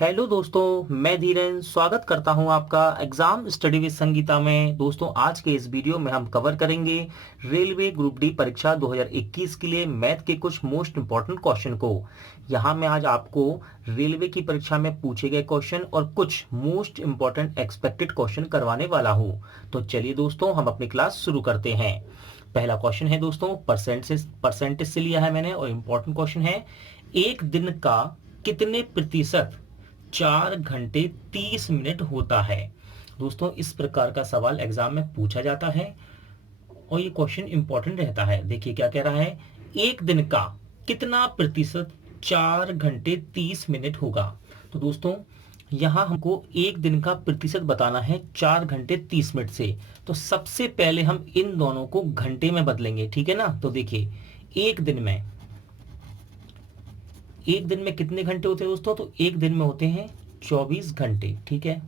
Hello दोस्तों, मैं धीरेन स्वागत करता हूं आपका एग्जाम स्टडी विद संगीता में। दोस्तों, आज के इस वीडियो में हम कवर करेंगे रेलवे ग्रुप डी परीक्षा 2021 के लिए मैथ के कुछ मोस्ट इंपॉर्टेंट क्वेश्चन को। यहां मैं आज आपको रेलवे की परीक्षा में पूछे गए क्वेश्चन और कुछ मोस्ट इंपॉर्टेंट एक्सपेक्टेड क्वेश्चन करवाने वाला हूं। तो चलिए दोस्तों, हम अपनी क्लास शुरू करते हैं। पहला क्वेश्चन है दोस्तों, परसेंटेज से लिया है मैंने और इंपॉर्टेंट क्वेश्चन है, एक दिन का कितने प्रतिशत 4 घंटे 30 मिनट होता है। दोस्तों, इस प्रकार का सवाल एग्जाम में पूछा जाता है और ये क्वेश्चन इंपॉर्टेंट रहता है। देखिए क्या कह रहा है, एक दिन का कितना प्रतिशत 4 घंटे 30 मिनट होगा। तो दोस्तों, यहां हमको एक दिन का प्रतिशत बताना है 4 घंटे 30 मिनट से। तो सबसे पहले हम इन दोनों को घंटे में बदलेंगे, ठीक है ना। तो देखिए, एक दिन में कितने घंटे होते हैं दोस्तों? तो एक दिन में होते हैं 24 घंटे, ठीक है।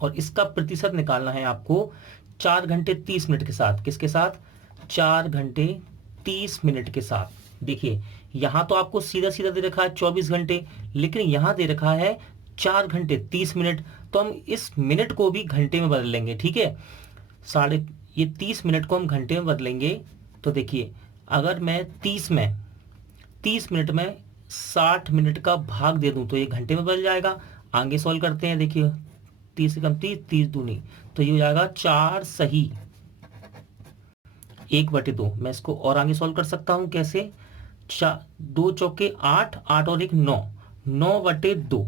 और इसका प्रतिशत निकालना है आपको 4 घंटे 30 मिनट के साथ। किसके साथ? 4 घंटे 30 मिनट के साथ। देखिए, यहां तो आपको सीधा सीधा दे रखा है 24 घंटे, लेकिन यहां दे रखा है 4 घंटे 30 मिनट। तो हम इस मिनट को भी घंटे में बदल लेंगे, ठीक है। साढ़े ये 30 मिनट को हम घंटे में बदलेंगे। तो देखिए, अगर मैं 30 मिनट में 60 मिनट का भाग दे दूं तो ये घंटे में बदल जाएगा। आगे सॉल्व करते हैं। देखिए, 30 से कम 30, 30 दूनी, तो ये हो जाएगा 4 सही 1/2। मैं इसको और आगे सॉल्व कर सकता हूं। कैसे? 2 चौके 8, 8 और 1 9, 9/2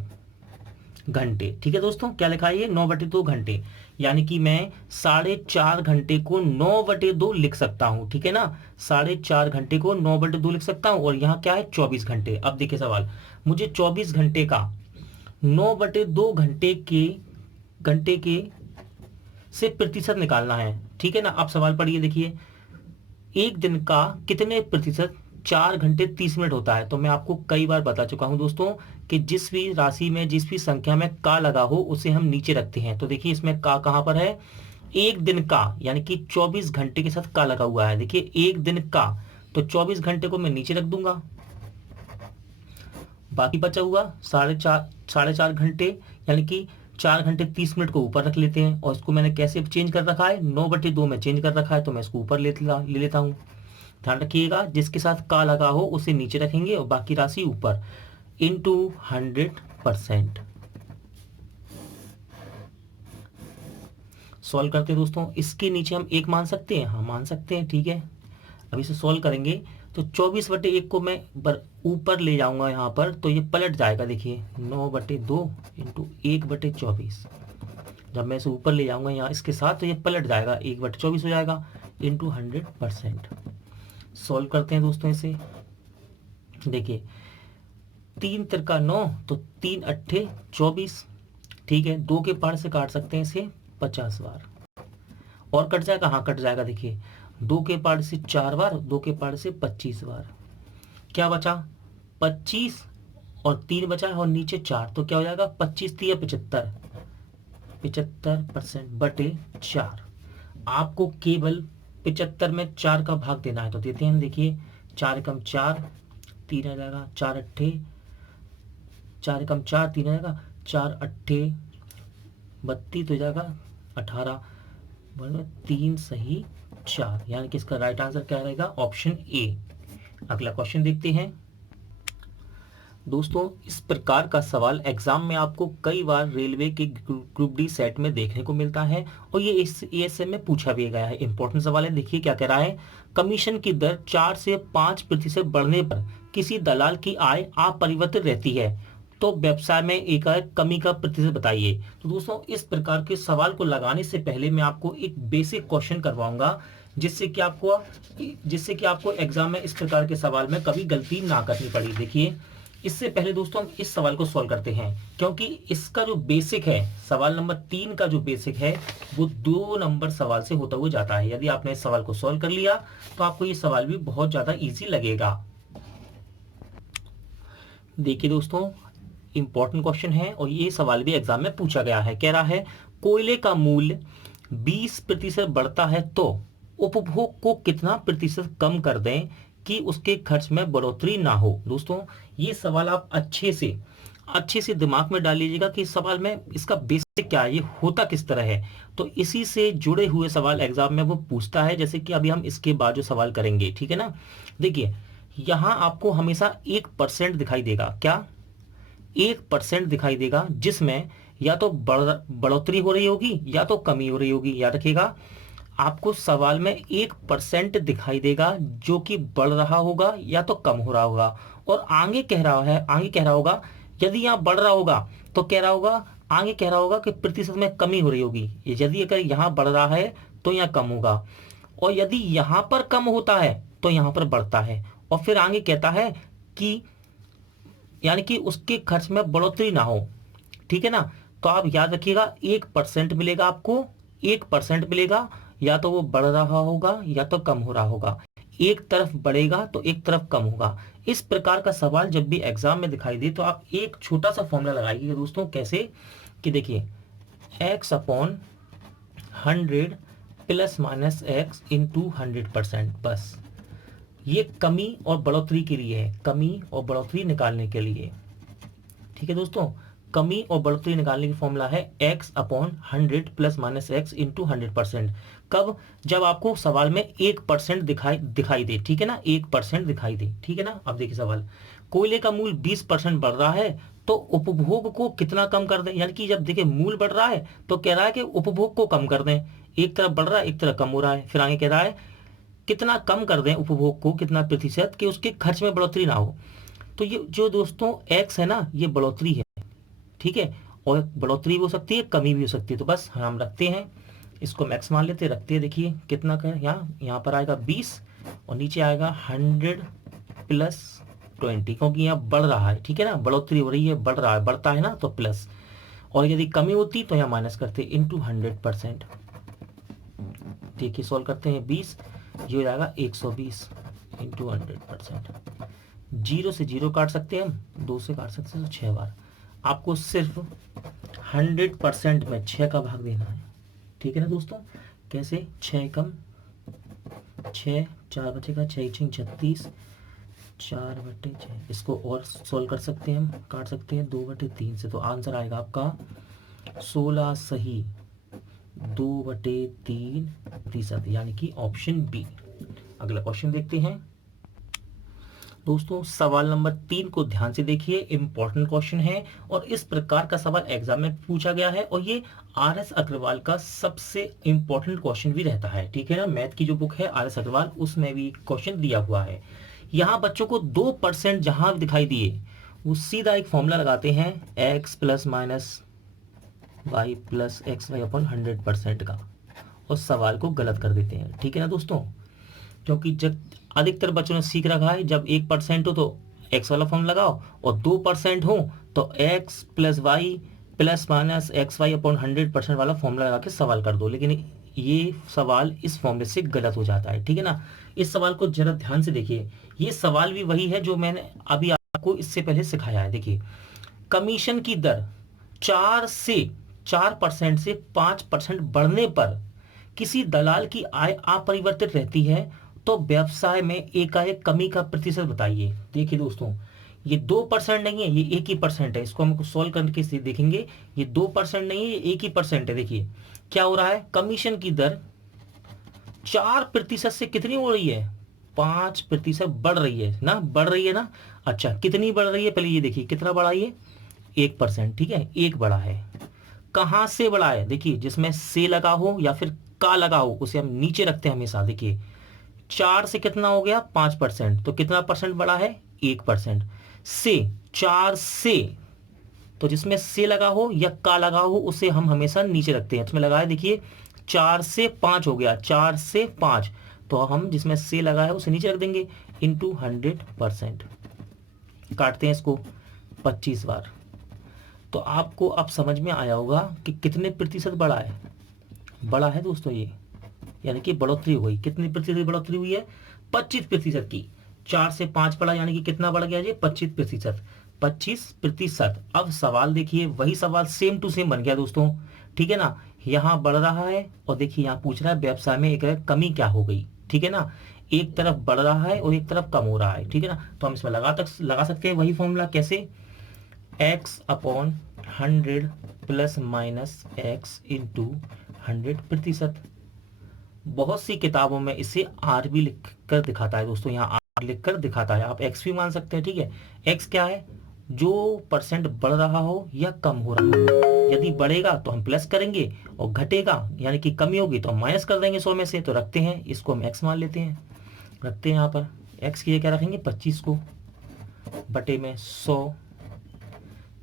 घंटे, ठीक है दोस्तों। क्या लिखा है ये? 9/2 घंटे। यानी कि मैं 4.5 घंटे को 9/2 लिख सकता हूं, ठीक है ना। 4.5 घंटे को 9/2 लिख सकता हूं। और यहाँ क्या है? 24 घंटे। अब देखिए सवाल, मुझे 24 घंटे का 9/2 घंटे के से प्रतिशत निकालना है, ठीक है ना। अब सवाल पढ़िए। देखिए, एक दिन का कितने प्रतिशत 4 घंटे 30 मिनट होता है। तो मैं आपको कई बार बता चुका हूं दोस्तों कि जिस भी राशि में, जिस भी संख्या में का लगा हो, उसे हम नीचे रखते हैं। तो देखिए, इसमें का कहां पर है? एक दिन का, यानी कि 24 घंटे के साथ का लगा हुआ है। देखिए, एक दिन का, तो 24 घंटे को मैं नीचे रख दूंगा। बाकी बचा हुआ साढ़े चार घंटे, यानी कि 4 घंटे 30 मिनट को ऊपर रख लेते हैं। और इसको मैंने कैसे चेंज कर रखा है? 9/2 में चेंज कर रखा है, तो मैं इसको ऊपर ले लेता हूँ। ध्यान रखिएगा, जिसके साथ का लगा हो उसे नीचे रखेंगे और बाकी राशि ऊपर, इंटू 100%। सॉल्व करते हैं दोस्तों। इसके नीचे हम 1 मान सकते हैं, हाँ मान सकते हैं, ठीक है। अब इसे सॉल्व करेंगे तो 24/1 को मैं ऊपर ले जाऊंगा यहाँ पर, तो ये पलट जाएगा। देखिए, 9/2 इंटू 1/24। जब मैं इसे ऊपर ले जाऊंगा यहाँ इसके साथ, तो ये पलट जाएगा, 1/24 हो जाएगा, इंटू 100%। सॉल्व करते हैं दोस्तों इसे। देखिए, 3 तिरका 9, तो 3 अट्ठे 24, ठीक है। 2 के पार से काट सकते हैं इसे 50 बार। और कट जाएगा, हाँ कट जाएगा। देखिए, 2 के पार से 4 बार, 2 के पार से 25 बार। क्या बचा? 25 और 3 बचा है और नीचे 4, तो क्या हो जाएगा? 25 3 75, 75% बटे 4। आपको केवल 75 में 4 का भाग देना है, तो देते हैं हम। देखिए, 4 कम 4, 3 आ जाएगा, 4 अट्ठे 4 कम 4, 3 आ जाएगा, 4 अट्ठे 32, तो हो जाएगा 18, 3 सही 4। यानी कि इसका राइट आंसर क्या रहेगा? Option A. अगला क्वेश्चन देखते हैं दोस्तों। इस प्रकार का सवाल एग्जाम में आपको कई बार रेलवे के ग्रुप डी सेट में देखने को मिलता है और ये इस एएसएम में पूछा भी गया है। इंपॉर्टेंट सवाल है। देखिए क्या कह रहा है, कमीशन की दर 4 से 5% बढ़ने पर किसी दलाल की आय अपरिवर्तित रहती है, तो व्यवसाय में एकाएक कमी का प्रतिशत बताइए। तो दोस्तों, इस प्रकार के सवाल को लगाने से पहले मैं आपको एक बेसिक क्वेश्चन करवाऊंगा, जिससे कि आपको एग्जाम में इस प्रकार के सवाल में कभी गलती ना करनी पड़ी। देखिए, इससे पहले दोस्तों हम इस सवाल को सॉल्व करते हैं, क्योंकि इसका जो बेसिक है, सवाल नंबर 3 का जो बेसिक है, वो 2 नंबर सवाल से होता हुआ जाता है। यदि आपने इस सवाल को सॉल्व कर लिया तो आपको ये सवाल भी बहुत ज्यादा इजी लगेगा। देखिए दोस्तों, इंपॉर्टेंट क्वेश्चन है और ये सवाल भी एग्जाम में पूछा गया है। कह रहा है, कोयले का मूल्य 20% बढ़ता है तो उपभोग को कितना प्रतिशत कम कर दें कि उसके खर्च में बढ़ोतरी ना हो। दोस्तों, ये सवाल आप अच्छे से अच्छे से दिमाग में डाल लीजिएगा कि इस सवाल में इसका बेसिक क्या है, ये होता किस तरह है। तो इसी से जुड़े हुए सवाल एग्जाम में वो पूछता है, जैसे कि अभी हम इसके बाद जो सवाल करेंगे, ठीक है ना। देखिए यहाँ आपको हमेशा 1% दिखाई देगा, क्या 1% दिखाई देगा, जिसमें या तो बढ़ोतरी हो रही होगी या तो कमी हो रही होगी। याद रखिएगा, आपको सवाल में 1% दिखाई देगा जो कि बढ़ रहा होगा या तो कम हो रहा होगा। और आगे कह रहा होगा, यदि यहाँ बढ़ रहा होगा तो कह रहा होगा, आगे कह रहा होगा कि प्रतिशत में कमी हो रही होगी। यदि अगर यहाँ बढ़ रहा है तो यहाँ कम होगा, और यदि यहाँ पर कम होता है तो यहाँ पर बढ़ता है। और फिर आगे कहता है कि यानी कि उसके खर्च में बढ़ोतरी ना हो, ठीक है ना। तो आप याद रखिएगा 1% मिलेगा आपको, 1% मिलेगा, या तो वो बढ़ रहा होगा या तो कम हो रहा होगा। एक तरफ बढ़ेगा तो एक तरफ कम होगा। इस प्रकार का सवाल जब भी एग्जाम में दिखाई दे तो आप एक छोटा सा फॉर्मूला लगाइए दोस्तों। कैसे कि देखिए x/100 plus minus x into 100%, बस ये कमी और बढ़ोतरी के लिए है, कमी और बढ़ोतरी निकालने के लिए, ठीक है दोस्तों। कमी और बढ़ोतरी निकालने की फॉर्मूला है x/100 plus minus x into 100%। कब? जब आपको सवाल में 1% दिखाई दे, ठीक है ना, 1% दिखाई दे, ठीक है ना। अब देखिए सवाल, कोयले का मूल्य 20% बढ़ रहा है तो उपभोग को कितना कम कर दें। यानी कि जब देखिए मूल्य बढ़ रहा है तो कह रहा है कि उपभोग को कम कर दें, एक तरफ बढ़ रहा है एक तरफ कम हो रहा है। फिर आगे कह रहा है कितना कम कर दें उपभोग को, कितना प्रतिशत, कि उसके खर्च में बढ़ोतरी ना हो। तो ये जो दोस्तों x है ना, ये बढ़ोतरी है, ठीक है। और बढ़ोतरी भी हो सकती है, कमी भी हो सकती है। तो बस हम रखते हैं इसको, मैक्स मान लेते हैं, रखते हैं। देखिए कितना का यहाँ पर आएगा 20 और नीचे आएगा 100 प्लस 20, क्योंकि यहाँ बढ़ रहा है, ठीक है ना, बढ़ोतरी हो रही है, बढ़ रहा है, बढ़ता है ना तो प्लस, और यदि कमी होती तो यहाँ माइनस करते इंटू 100%। देखिए सॉल्व करते हैं, 20 ये हो जाएगा 120 इंटू 100%। 0 से 0 काट सकते हैं हम, 2 से काट सकते हैं तो 6 बार। आपको सिर्फ 100% में 6 का भाग देना है, ठीक है ना दोस्तों। कैसे? 6 कम 6, 4 बचेगा, 6 6 36, 4/6। इसको और सोल्व कर सकते हैं हम, काट सकते हैं 2/3 से। तो आंसर आएगा आपका 16 सही, 2/3%, यानी कि ऑप्शन बी। अगला क्वेश्चन देखते हैं दोस्तों। सवाल नंबर 3 को ध्यान से देखिए, इंपॉर्टेंट क्वेश्चन है और इस प्रकार का सवाल एग्जाम में पूछा गया है, और ये RS अग्रवाल का सबसे इंपॉर्टेंट क्वेश्चन भी रहता है, ठीक है ना। मैथ की जो बुक है RS अग्रवाल, उसमें भी क्वेश्चन दिया हुआ है। यहाँ बच्चों को 2% जहां दिखाई दिए वो सीधा एक फॉर्मूला लगाते हैं, x plus minus y plus x y upon 100% का, और सवाल को गलत कर देते हैं, ठीक है ना दोस्तों। क्योंकि जब अधिकतर बच्चों ने सीख रखा है, जब 1% हो तो x वाला फॉर्म लगाओ, और 2% हो तो x plus y plus minus x y upon 100% वाला फॉर्मूला लगा के सवाल कर दो। लेकिन ये सवाल इस फॉर्मूले से गलत हो जाता है, ठीक है ना। इस सवाल को जरा ध्यान से देखिए, ये सवाल भी वही है जो मैंने अभी आपको इससे पहले सिखाया है। देखिए, कमीशन की दर 4% से 5% बढ़ने पर किसी दलाल की आय अपरिवर्तित रहती है, तो व्यवसाय में एकाएक कमी का प्रतिशत बताइए। देखिए दोस्तों, ये 2% नहीं है, ये 1% है। इसको हम सॉल्व करके देखेंगे, ये 2% नहीं है, ये 1% है। देखिए क्या हो रहा है, कमीशन की दर 4% से कितनी हो रही है, 5% बढ़ रही है ना, बढ़ रही है ना। अच्छा, कितनी बढ़ रही है, पहले ये देखिए कितना बढ़ा है, 1%, ठीक है, एक बढ़ा है। कहां से बढ़ा है, देखिए जिसमें से लगा हो या फिर का लगा हो उसे हम नीचे रखते हैं हमेशा। देखिए 4 से कितना हो गया, 5%, तो कितना परसेंट बढ़ा है, 1%। से 4 से, तो जिसमें से लगा हो या का लगा हो उसे हम हमेशा नीचे रखते हैं। इसमें लगा है देखिए 4 से 5 हो गया, 4 से 5, तो हम जिसमें से लगा है उसे नीचे रख देंगे, इंटू 100%। काटते हैं इसको 25 बार। तो आपको अब समझ में आया होगा कि कितने प्रतिशत बढ़ा है, बढ़ा है दोस्तों ये, यानी कि बढ़ोतरी हुई। कितनी प्रतिशत बढ़ोतरी हुई है, 25% की। 4 से 5 बढ़ा, यानी कि कितना बढ़ गया ये, 25%, 25%। अब सवाल देखिए, वही सवाल सेम टू सेम बन गया दोस्तों, ठीक है ना। यहाँ बढ़ रहा है और देखिए यहाँ पूछ रहा है व्यवसाय में एक कमी क्या हो गई, ठीक है ना। एक तरफ बढ़ रहा है और एक तरफ कम हो रहा है, ठीक है ना। तो हम इसमें लगा सकते हैं वही फॉर्मूला। कैसे? x upon 100 plus minus x into 100%। बहुत सी किताबों में इसे आर भी लिख कर दिखाता है दोस्तों, यहाँ आर लिख कर दिखाता है, आप एक्स भी मान सकते हैं। ठीक है, एक्स क्या है, जो परसेंट बढ़ रहा हो या कम हो रहा हो। यदि बढ़ेगा तो हम प्लस करेंगे और घटेगा यानी कि कमी होगी तो हम माइनस कर देंगे 100 में से। तो रखते हैं, इसको हम एक्स मान लेते हैं, रखते हैं यहाँ पर एक्स की क्या रखेंगे 25 को बटे में 100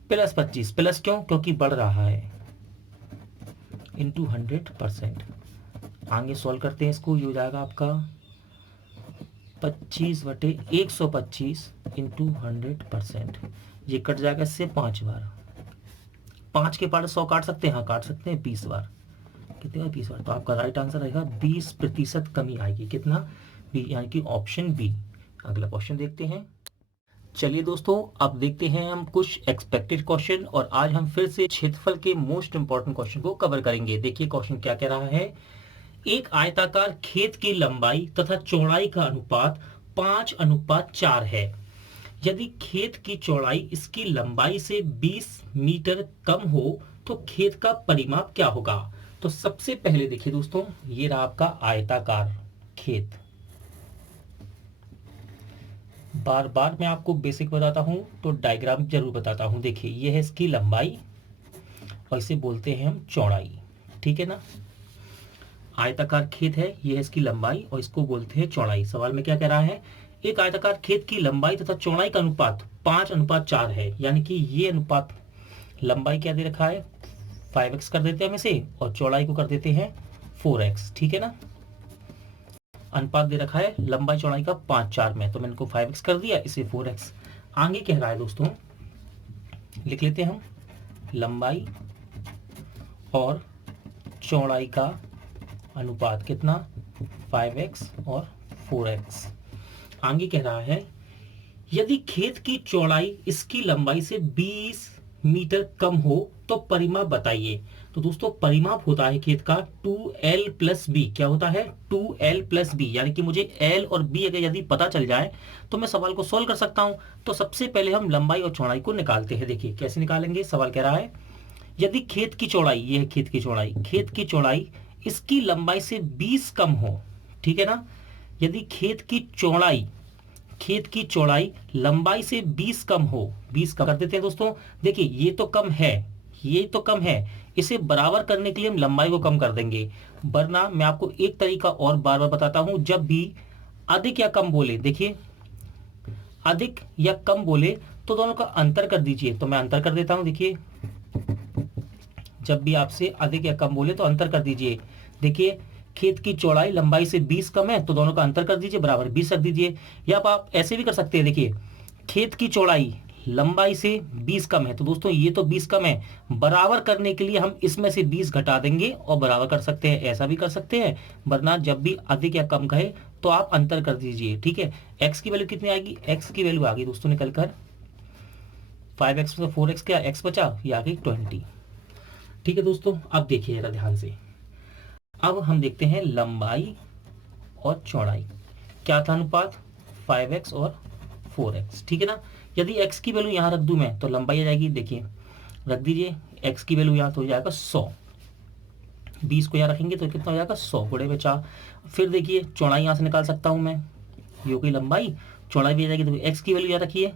प्लस 25, प्लस क्यों, क्योंकि बढ़ रहा है, इंटू 100%। आगे सॉल्व करते हैं इसको, ये हो जाएगा आपका 25/125 इंटू 100%। ये कट जाएगा इससे 5 बार, 5 के पार्ट 100 काट सकते हैं, हाँ काट सकते हैं 20 बार। कितने बार 20 बार, तो आपका राइट आंसर रहेगा 20% कमी आएगी। कितना, बी, यानी कि ऑप्शन बी। अगला क्वेश्चन देखते हैं। चलिए दोस्तों, अब देखते हैं हम कुछ एक्सपेक्टेड क्वेश्चन, और आज हम फिर से क्षेत्रफल के मोस्ट इंपॉर्टेंट क्वेश्चन को कवर करेंगे। देखिए क्वेश्चन क्या कह रहा है, एक आयताकार खेत की लंबाई तथा चौड़ाई का अनुपात 5:4 है। यदि खेत की चौड़ाई इसकी लंबाई से 20 मीटर कम हो तो खेत का परिमाप क्या होगा। तो सबसे पहले देखिए दोस्तों, ये रहा आपका आयताकार खेत। बार बार मैं आपको बेसिक बताता हूं तो डायग्राम जरूर बताता हूं। देखिए ये है इसकी लंबाई और इसे बोलते हैं हम चौड़ाई, ठीक है ना। आयताकार खेत है, ये है इसकी लंबाई और इसको बोलते हैं चौड़ाई। सवाल में क्या कह रहा है, एक आयताकार खेत की लंबाई तथा चौड़ाई का अनुपात 5:4 है, यानी कि ये अनुपात, लंबाई क्या दे रखा है 5x कर देते हैं हम इसे, और चौड़ाई को कर देते हैं 4x, ठीक है ना। अनुपात दे रखा है लंबाई चौड़ाई का 5:4 में, तो मैंने इनको 5x कर दिया, इसे 4x। आगे कह रहा है दोस्तों, लिख लेते हैं हम, लंबाई और चौड़ाई का अनुपात कितना 5x और 4x। आगे कह रहा है, यदि खेत की चौड़ाई इसकी लंबाई से 20 मीटर कम हो तो परिमाप बताइए। तो दोस्तों परिमाप होता है खेत का 2l प्लस बी। क्या होता है 2l प्लस बी, यानी कि मुझे l और b अगर यदि पता चल जाए तो मैं सवाल को सोल्व कर सकता हूं। तो सबसे पहले हम लंबाई और चौड़ाई को निकालते हैं। देखिए कैसे निकालेंगे, सवाल कह रहा है यदि खेत की चौड़ाई, ये है खेत की चौड़ाई, खेत की चौड़ाई इसकी लंबाई से 20 कम हो, ठीक है ना। यदि खेत की चौड़ाई लंबाई से 20 कम हो, 20 कम कर देते हैं दोस्तों। देखिए ये तो कम है, ये तो कम है, इसे बराबर करने के लिए हम लंबाई को कम कर देंगे। वरना मैं आपको एक तरीका और बार बार बताता हूं, जब भी अधिक या कम बोले, देखिए अधिक या कम बोले तो दोनों का अंतर कर दीजिए। तो मैं अंतर कर देता हूं, देखिए जब भी आपसे अधिक या कम बोले तो अंतर कर दीजिए। देखिए खेत की चौड़ाई लंबाई से 20 कम है तो दोनों का अंतर कर दीजिए, बराबर 20 रख दीजिए। या आप ऐसे भी कर सकते हैं, देखिए खेत की चौड़ाई लंबाई से 20 कम है, तो दोस्तों ये तो 20 कम है, बराबर करने के लिए हम इसमें से 20 घटा देंगे और बराबर कर सकते हैं, ऐसा भी कर सकते हैं। वरना जब भी अधिक या कम कहे तो आप अंतर कर दीजिए, ठीक है। एक्स की वैल्यू कितनी आएगी, एक्स की वैल्यू आ गई दोस्तों निकल कर 5x में 4x, क्या x बचा, ये आ गई 20, ठीक है दोस्तों। अब देखिए जरा ध्यान से, अब हम देखते हैं लंबाई और चौड़ाई, क्या था अनुपात 5x और 4x, ठीक है ना। यदि x की वैल्यू यहाँ रख दूं मैं तो लंबाई आ जाएगी, देखिए रख दीजिए x की वैल्यू यहाँ तो हो जाएगा 100, 20 को यहाँ रखेंगे तो कितना हो जाएगा 100 गुणे में 4। फिर देखिए चौड़ाई यहाँ से निकाल सकता हूँ मैं, ये हो गई लंबाई, चौड़ाई भी आ जाएगी। तो x की वैल्यू यहाँ रखिए,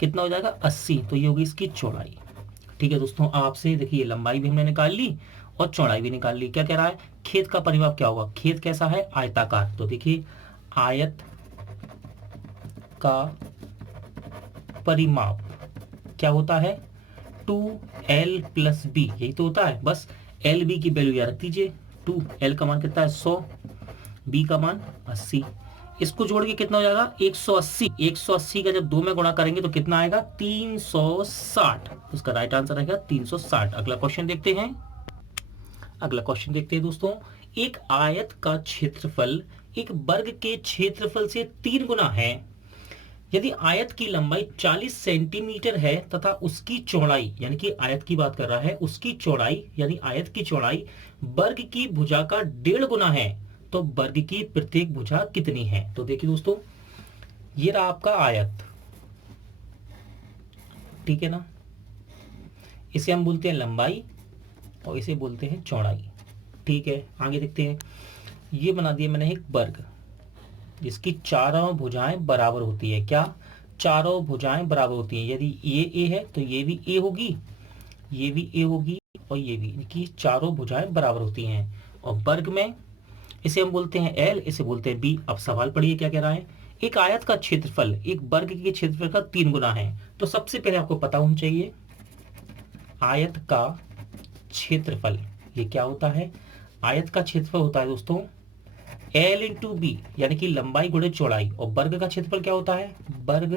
कितना हो जाएगा 80, तो ये होगी इसकी चौड़ाई, ठीक है दोस्तों। आपसे देखिए लंबाई भी हमने निकाल ली और चौड़ाई भी निकाल ली। क्या कह रहा है, खेत का परिमाप क्या होगा, खेत कैसा है आयताकार, तो देखिए आयत का परिमाप क्या होता है 2l प्लस बी, यही तो होता है। बस एल बी की वैल्यू याद रख दीजिए, 2l का मान कितना है 100, बी का मान 80, इसको जोड़ के कितना हो जाएगा 180। 180 का जब 2 में गुणा करेंगे तो कितना आएगा 360, उसका राइट आंसर आएगा 360। अगला क्वेश्चन देखते हैं। अगला क्वेश्चन देखते हैं दोस्तों, एक आयत का क्षेत्रफल एक वर्ग के क्षेत्रफल से 3 गुना है। यदि आयत की लंबाई 40 सेंटीमीटर है तथा उसकी चौड़ाई, यानी कि आयत की बात कर रहा है, उसकी चौड़ाई यानी आयत की चौड़ाई वर्ग की भुजा का 1.5 गुना है, तो वर्ग की प्रत्येक भुजा कितनी है। तो देखिए दोस्तों, ये रहा आपका आयत, ठीक है ना। इसे हम बोलते हैं लंबाई और इसे बोलते हैं चौड़ाई। ठीक है, आगे देखते हैं। ये बना दिया मैंने एक वर्ग जिसकी चारों भुजाएं बराबर होती है। क्या? चारों भुजाएं बराबर होती हैं। यदि ये ए है तो ये भी ए होगी, ये भी ए होगी और ये भी, कि चारों भुजाएं बराबर होती हैं। और वर्ग में इसे हम बोलते हैं एल, इसे बोलते हैं बी। अब सवाल पढ़िए क्या कह रहा है। एक आयत का क्षेत्रफल एक वर्ग के क्षेत्रफल का 3 गुना है। तो सबसे पहले आपको पता होना चाहिए आयत का क्षेत्रफल ये क्या होता है। आयत का क्षेत्रफल होता है दोस्तों एल इंटू बी, यानी कि लंबाई गुणे चौड़ाई। और वर्ग का क्षेत्रफल क्या होता है? वर्ग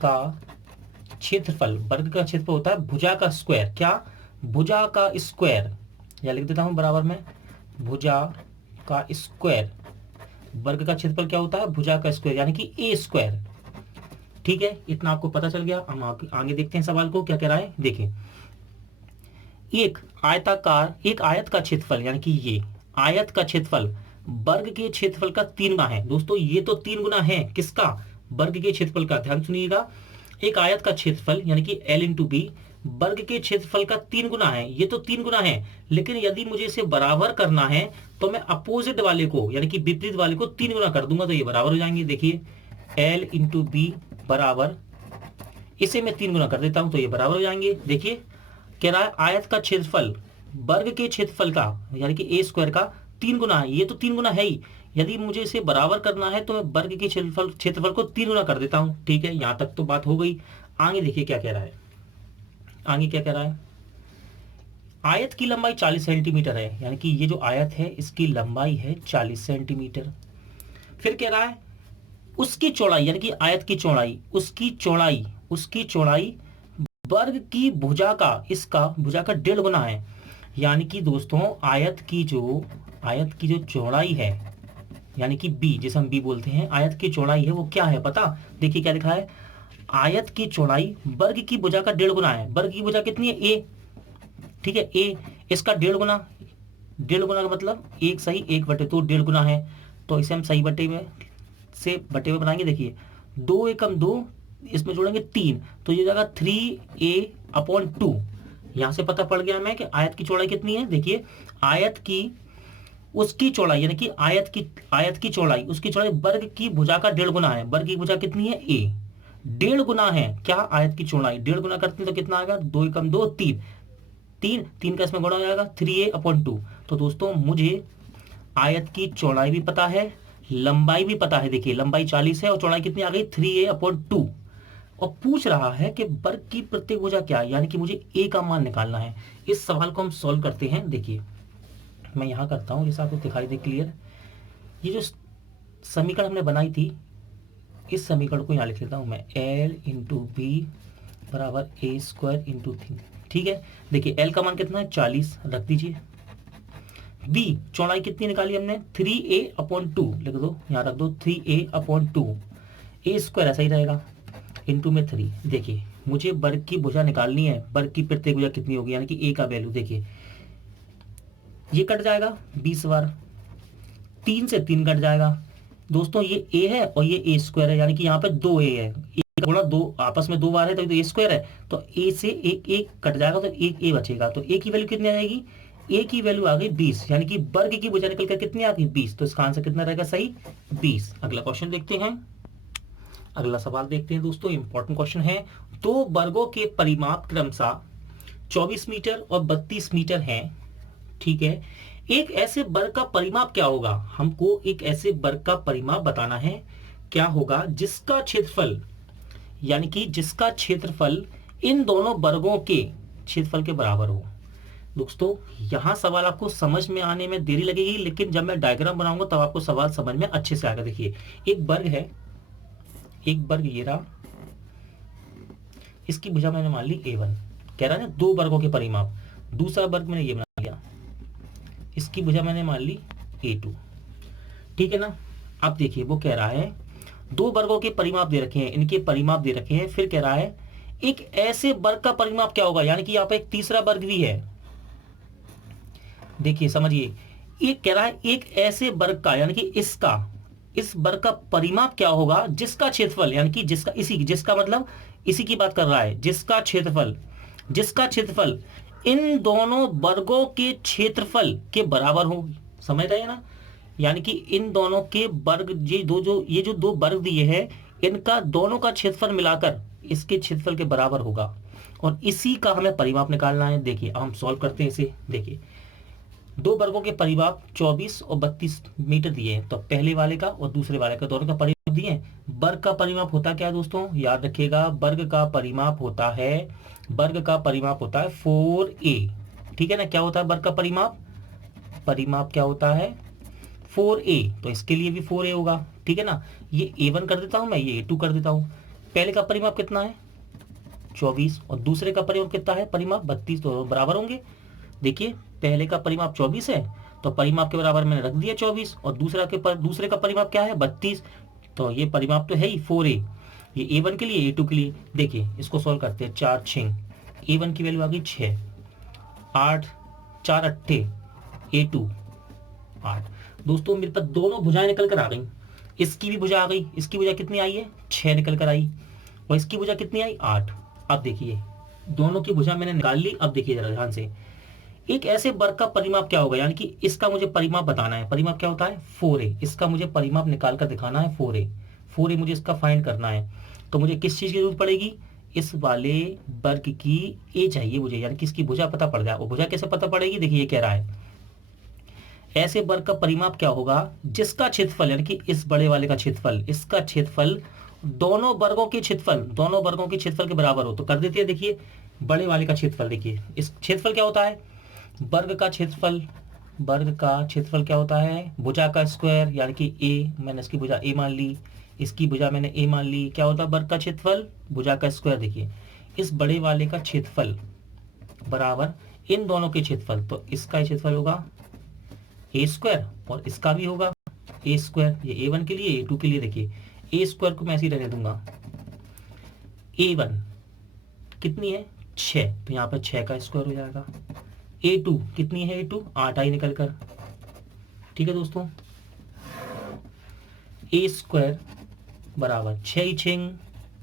का क्षेत्रफल, वर्ग का क्षेत्रफल होता है भुजा का स्क्वायर। क्या? भुजा का स्क्वायर, या लिख देता हूं बराबर में, भुजा का स्क्वायर। वर्ग का क्षेत्रफल क्या होता है? भुजा का स्क्वायर, यानी कि ए स्क्वायर। ठीक है, इतना आपको पता चल गया। हम आगे देखते हैं सवाल को क्या कह रहा है। देखिए, एक आयत का क्षेत्रफल, यानी कि ये आयत का क्षेत्रफल वर्ग के क्षेत्रफल का 3 गुना है। दोस्तों ये तो 3 गुना है किसका? वर्ग के क्षेत्रफल का। ध्यान सुनिएगा, एक आयत का क्षेत्रफल यानी कि एल इंटू बी वर्ग के क्षेत्रफल का 3 गुना है। ये तो 3 गुना है, लेकिन यदि मुझे इसे बराबर करना है तो मैं अपोजिट वाले को यानी कि विपरीत वाले को 3 गुना कर दूंगा तो ये बराबर हो जाएंगे। देखिए एल इंटू बी बराबर, इसे मैं 3 गुना कर देता हूं तो ये बराबर हो जाएंगे। देखिए कह रहा है आयत का क्षेत्रफल वर्ग के क्षेत्रफल का यानी कि ए स्क्वायर का 3 गुना है। ये तो 3 गुना है ही, यदि मुझे इसे बराबर करना है तो मैं वर्ग के क्षेत्रफल को 3 गुना कर देता हूं। ठीक है, यहां तक तो बात हो गई। आगे देखिए क्या कह रहा है। आगे क्या कह रहा है, आयत की लंबाई 40 सेंटीमीटर है, यानी कि ये जो आयत है इसकी लंबाई है 40 सेंटीमीटर। फिर कह रहा है उसकी चौड़ाई यानी कि आयत की चौड़ाई, उसकी चौड़ाई वर्ग की भुजा का, इसका भुजा का 1.5 गुना है। यानी कि दोस्तों आयत की जो चौड़ाई है यानी कि बी, जिसे हम बी बोलते हैं, आयत की चौड़ाई है वो क्या है पता? देखिए क्या लिखा है, आयत की चौड़ाई वर्ग की भुजा का 1.5 गुना है। वर्ग की भुजा कितनी है? ए। ठीक है, ए, इसका 1.5 गुना, 1.5 गुना का मतलब 1 सही 1 बटे 2 1.5 गुना है। तो इसे हम सही बटे में से बटे में बनाएंगे। देखिए 2 एकम 2, इसमें जोड़ेंगे 3 तो ये जाएगा 3a/2। यहां से पता पड़ गया हमें कि आयत की चौड़ाई कितनी है। देखिए आयत की उसकी चौड़ाई यानी कि आयत की चौड़ाई, उसकी चौड़ाई वर्ग की भुजा का 1.5 गुना है। वर्ग की भुजा कितनी है? ए। 1.5 गुना है क्या? आयत की चौड़ाई 1.5 गुना करते हैं तो कितना आएगा? 2 एकम 2 3, 3 का इसमें गुणा हो जाएगा 3a/2। तो दोस्तों मुझे आयत की चौड़ाई भी पता है, लंबाई भी पता है। देखिए लंबाई 40 है और चौड़ाई कितनी आ गई? 3a/2। और पूछ रहा है कि वर्ग की प्रत्येक भुजा क्या है, यानी कि मुझे ए का मान निकालना है। इस सवाल को हम सॉल्व करते हैं। देखिए मैं यहां करता हूं जैसा आपको दिखाई दे क्लियर। ये जो समीकरण हमने बनाई थी, इस समीकरण को यहां लिख लेता हूं मैं, एल इंटू बी बराबर ए स्क्वायर इंटू 3। ठीक है, देखिए एल का मान कितना है? 40 रख दीजिए। बी चौड़ाई कितनी निकाली हमने? 3a/2 लिख दो, यहां रख दो 3a/2। ए स्क्वायर ऐसा ही रहेगा, इंटू में 3। देखिए मुझे वर्ग की भुजा निकालनी है, वर्ग की प्रत्येक भुजा कितनी होगी यानी कि ए का वैल्यू। देखिए ये कट जाएगा 20 बार, 3 से 3 कट जाएगा। दोस्तों ये ए है और ये ए स्क्वायर है, यानी कि यहाँ पे 2a है, एक गुणा 2 आपस में 2 बार है तो ए स्क्वायर है, तो ए से एक कट जाएगा तो एक ए बचेगा। तो ए की वैल्यू कितनी आएगी? ए की वैल्यू आ गई 20, यानी कि वर्ग की भुजा निकल कर कितनी आ गई? 20। तो इसका आंसर कितना रहेगा? सही 20। अगला क्वेश्चन देखते हैं। अगला सवाल देखते हैं दोस्तों, इंपॉर्टेंट क्वेश्चन है। 2 वर्गों के परिमाप क्रमशः 24 मीटर और 32 मीटर हैं। ठीक है, एक ऐसे वर्ग का परिमाप क्या होगा? हमको एक ऐसे वर्ग का परिमाप बताना है। क्या होगा? जिसका क्षेत्रफल यानी कि जिसका क्षेत्रफल इन दोनों वर्गों के क्षेत्रफल के बराबर हो। दोस्तों यहां सवाल आपको समझ में आने में देरी लगेगी, लेकिन जब मैं डायग्राम बनाऊंगा तब आपको सवाल समझ में अच्छे से आएगा। देखिए एक वर्ग है, एक वर्ग ये रहा, इसकी भुजा मैंने मान ली a1। कह रहा है ना 2 वर्गों के परिमाप। दूसरा वर्ग मैंने ये बना लिया, इसकी भुजा मैंने मान ली a2। ठीक है ना। अब देखिए वो कह रहा है 2 वर्गों के परिमाप दे रखे हैं, इनके परिमाप दे रखे हैं। फिर कह रहा है एक ऐसे वर्ग का परिमाप क्या होगा, यानी कि यहाँ पे एक तीसरा वर्ग भी है। देखिए समझिए, एक कह रहा है एक ऐसे वर्ग का, यानी कि इस वर्ग का परिमाप क्या होगा, जिसका क्षेत्रफल, यानी कि जिसका मतलब इसी की बात कर रहा है, जिसका क्षेत्रफल इन दोनों वर्गों के क्षेत्रफल के बराबर हो। समझ रहे हैं ना, यानी कि इन दोनों के वर्ग, ये जो दो वर्ग दिए हैं, इनका दोनों का क्षेत्रफल मिलाकर इसके क्षेत्रफल के बराबर होगा, और इसी का हमें परिमाप निकालना है। देखिए हम सॉल्व करते हैं इसे। देखिए दो वर्गों के परिमाप 24 और 32 मीटर दिए हैं, तो पहले वाले का और दूसरे वाले का दोनों का परिमाप दिए हैं। वर्ग का परिमाप होता क्या है दोस्तों, याद रखिएगा, वर्ग का परिमाप होता है 4a। ठीक है ना, क्या होता है वर्ग का परिमाप क्या होता है 4a, तो इसके लिए भी 4a होगा। ठीक है ना, ये a1 कर देता हूं मैं, ये a2 कर देता हूं। पहले का परिमाप कितना है 24 और दूसरे का परिमाप कितना है 32, तो बराबर होंगे। देखिए पहले का परिमाप 24 है, तो परिमाप के बराबर मैंने रख दिया 24, और दूसरे का परिमाप क्या है 32, तो ये परिमाप तो है ही 4a। ये a1 के लिए, a2 के लिए। देखिए इसको सॉल्व करते हैं, 4 6, a1 की वैल्यू आ गई 6, 8 4 8 a2 8। दोस्तों मेरे पास दोनों भुजाएं निकल कर आ गई, इसकी भी भुजा आ गई, इसकी भुजा कितनी आई है 6 निकल कर आई, और इसकी भुजा कितनी आई 8। अब देखिए दोनों की भुजा मैंने निकाल ली। अब देखिए जरा ध्यान से, एक ऐसे वर्ग का परिमाप क्या होगा, यानी कि इसका मुझे परिमाप बताना है। परिमाप क्या होता है 4a, इसका मुझे परिमाप निकाल कर दिखाना है 4a मुझे इसका फाइंड करना है। तो मुझे किस चीज की जरूरत पड़ेगी, इस वाले वर्ग की a चाहिए मुझे, यानी कि इसकी भुजा पता पड़ जाए। और भुजा कैसे पता पड़ेगी, देखिए ये कह रहा है ऐसे वर्ग का परिमाप क्या होगा जिसका क्षेत्रफल, यानी कि इस बड़े वाले का क्षेत्रफल, इसका क्षेत्रफल दोनों वर्गों के क्षेत्रफल के बराबर हो। तो कर देते हैं, देखिए बड़े वाले का क्षेत्रफल, देखिए इस क्षेत्रफल क्या होता है वर्ग का क्षेत्रफल क्या होता है भुजा का स्क्वायर, यानी कि a, मैंने इसकी भुजा a मान ली, इसकी भुजा मैंने a मान ली। क्या होता है वर्ग का क्षेत्रफल भुजा का स्क्वायर। देखिए इस बड़े वाले का क्षेत्रफल बराबर इन दोनों के क्षेत्रफल, तो इसका क्षेत्रफल होगा a स्क्वायर और इसका भी होगा a स्क्वायर। ये a1 के लिए, a2 के लिए। देखिए a स्क्वायर को मैं ऐसे ही रहने दूंगा, a1 कितनी है 6, तो यहाँ पर 6 का स्क्वायर हो जाएगा। a2 कितनी है a2 8 आई निकल कर। ठीक है दोस्तों, a स्क्वायर बराबर 6 6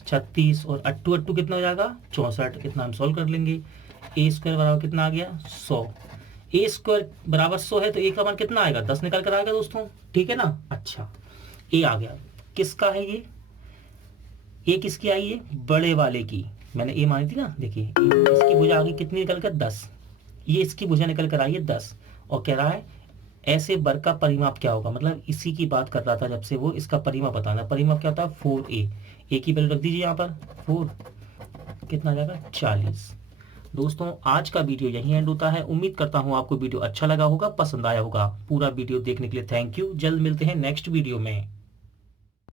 36 और 8 कितना हो जाएगा 64। कितना हम सॉल्व कर लेंगे, a स्क्वायर बराबर कितना आ गया 100। a स्क्वायर बराबर 100 है, तो a का मान कितना आएगा 10 निकल कर आएगा दोस्तों। ठीक है ना, अच्छा a आ गया। किसका है ये, a किसकी आई है बड़े वाले की, मैंने a मानी थी ना। देखिए इसकी भुजा आ गई कितनी निकल कर 10, ये इसकी भुजा निकल कर आई है 10, और कह रहा है ऐसे वर्ग का परिमाप क्या होगा, मतलब इसी की बात कर रहा था जब से वो, इसका परिमाप बताना। परिमाप क्या होता है 4a की वैल्यू रख दीजिए यहाँ पर 4, कितना आ जाएगा 40। दोस्तों आज का वीडियो यहीं एंड होता है। उम्मीद करता हूँ आपको वीडियो अच्छा लगा होगा, पसंद आया होगा। पूरा वीडियो देखने के लिए थैंक यू। जल्द मिलते हैं नेक्स्ट वीडियो में।